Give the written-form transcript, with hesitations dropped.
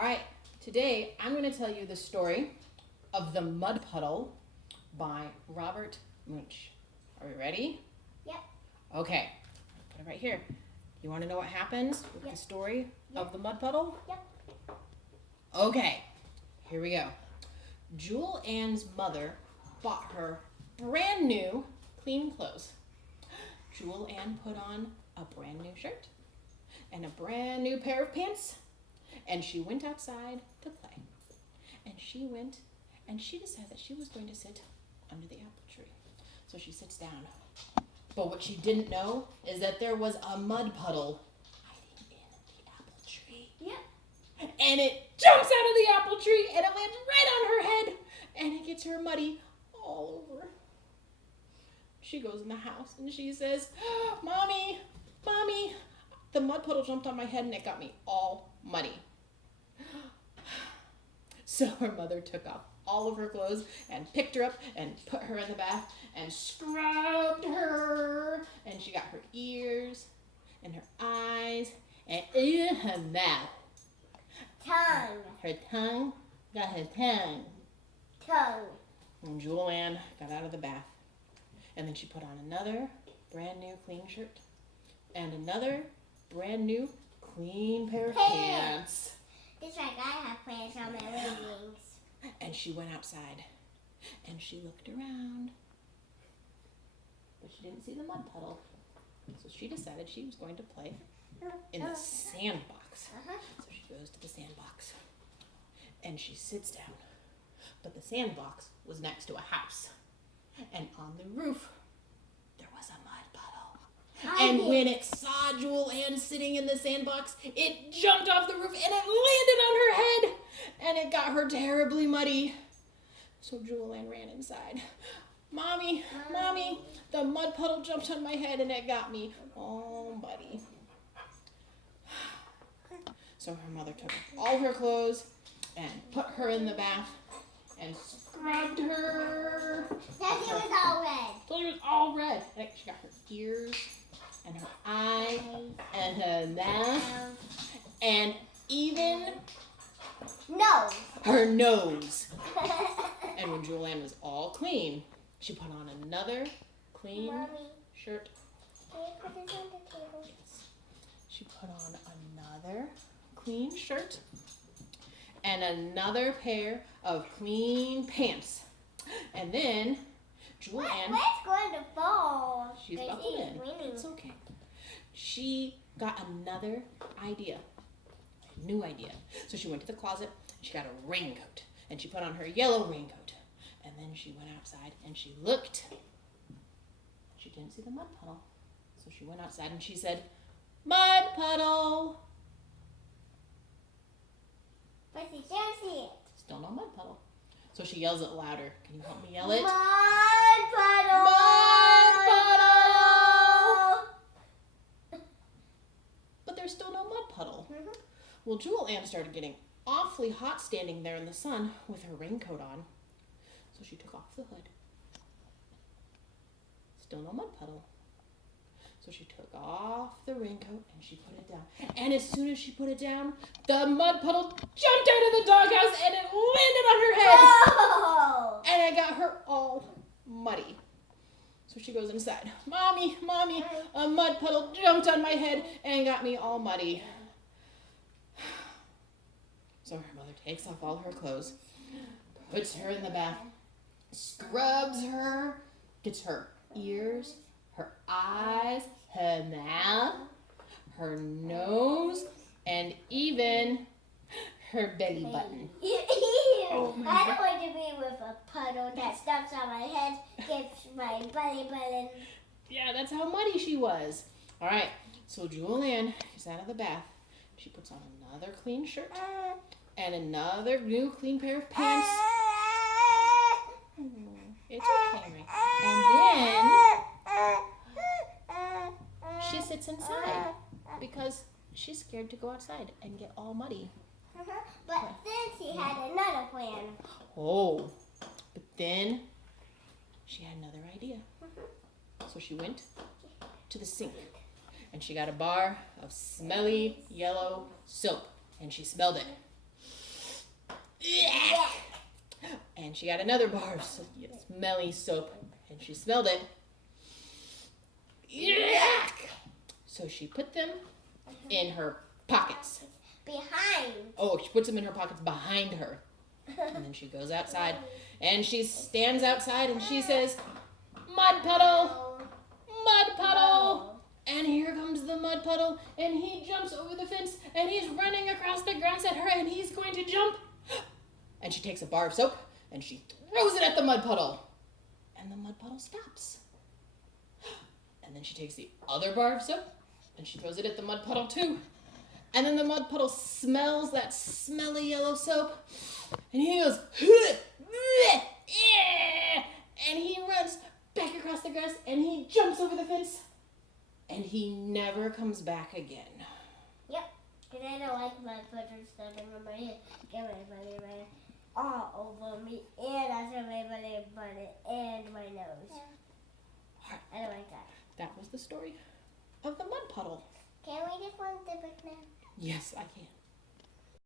All right, today I'm going to tell you the story of the Mud Puddle by Robert Munsch. Are we ready? Yep. Okay, put it right here. You want to know what happens with the story of the Mud Puddle? Yep. Okay, here we go. Jewel Ann's mother bought her brand new clean clothes. Jewel Ann put on a brand new shirt and a brand new pair of pants, and she went outside to play. And she went and she decided that she was going to sit under the apple tree. So she sits down. But what she didn't know is that there was a mud puddle hiding in the apple tree. Yep. And it jumps out of the apple tree and it lands right on her head and it gets her muddy all over. She goes in the house and she says, Mommy, the mud puddle jumped on my head and it got me all muddy. So her mother took off all of her clothes and picked her up and put her in the bath and scrubbed her. And she got her ears and her eyes and even her mouth. Tongue. Her tongue, got her tongue. Tongue. And Jewel Ann got out of the bath. And then she put on another brand new clean shirt and another brand new clean pair of pants. It's like I have pants on my leggings. And she went outside and she looked around, but she didn't see the mud puddle. So she decided she was going to play in the sandbox. So she goes to the sandbox and she sits down. But the sandbox was next to a house. And on the roof, there was a mud puddle. And when it saw Jewel Ann sitting in the sandbox, it jumped off the roof and it landed on her head. And it got her terribly muddy. So Jewel Ann ran inside. Mommy, the mud puddle jumped on my head and it got me all muddy. So her mother took all her clothes and put her in the bath and scrubbed her. Till she was all red. Till she was all red. And she got her ears and her eyes and her mouth and even No. her nose. And when Jewel Ann was all clean, she put on another clean Mommy, shirt. can you put this on the table? Yes. She put on another clean shirt and another pair of clean pants. And then Jewel Ann, Where's going to fall? she's Because buckled he's in. winning. It's okay. She got another idea, a new idea. So she went to the closet and she got a raincoat and she put on her yellow raincoat. And then she went outside and she looked. She didn't see the mud puddle. So she went outside and she said, "Mud puddle." But she can't see it. Still no mud puddle. So she yells it louder. Can you help me yell it? Mud puddle. Mud puddle. But there's still no mud puddle. Well, Jewel Ann started getting awfully hot standing there in the sun with her raincoat on. So she took off the hood. Still no mud puddle. So she took off the raincoat and she put it down. And as soon as she put it down, the mud puddle jumped out of the doghouse and it landed on her head. Oh. And it got her all muddy. So she goes inside. Mommy, a mud puddle jumped on my head and got me all muddy. So her mother takes off all her clothes, puts her in the bath, scrubs her, gets her ears, her eyes, her mouth, her nose, and even her belly button. I don't want to be with a puddle that stumps on my head, gets my belly button. Yeah, that's how muddy she was. All right, so Jewel Ann is out of the bath. She puts on another clean shirt and another new clean pair of pants. It's okay, Ray. And then she sits inside because she's scared to go outside and get all muddy. But then she had another plan. Oh, but then she had another idea. So she went to the sink and she got a bar of smelly yellow soap and she smelled it. Yuck. And she got another bar of smelly soap, and she smelled it. Yuck! So she put them in her pockets. Behind. Oh, she puts them in her pockets behind her. And then she goes outside, and she stands outside, and she says, "Mud puddle, mud puddle." And here comes the mud puddle, and he jumps over the fence, and he's running across the grass at her, and he's going to jump. And she takes a bar of soap, and she throws it at the mud puddle. And the mud puddle stops. And then she takes the other bar of soap, and she throws it at the mud puddle too. And then the mud puddle smells that smelly yellow soap, and he goes, and he runs back across the grass, and he jumps over the fence, and he never comes back again. Yep, because I don't like mud puddles stuffing on my head. Get my bunny right all over me, and also my bunny bunny and my nose. I don't like that. That was the story of the mud puddle. Can we just want the book now? Yes, I can.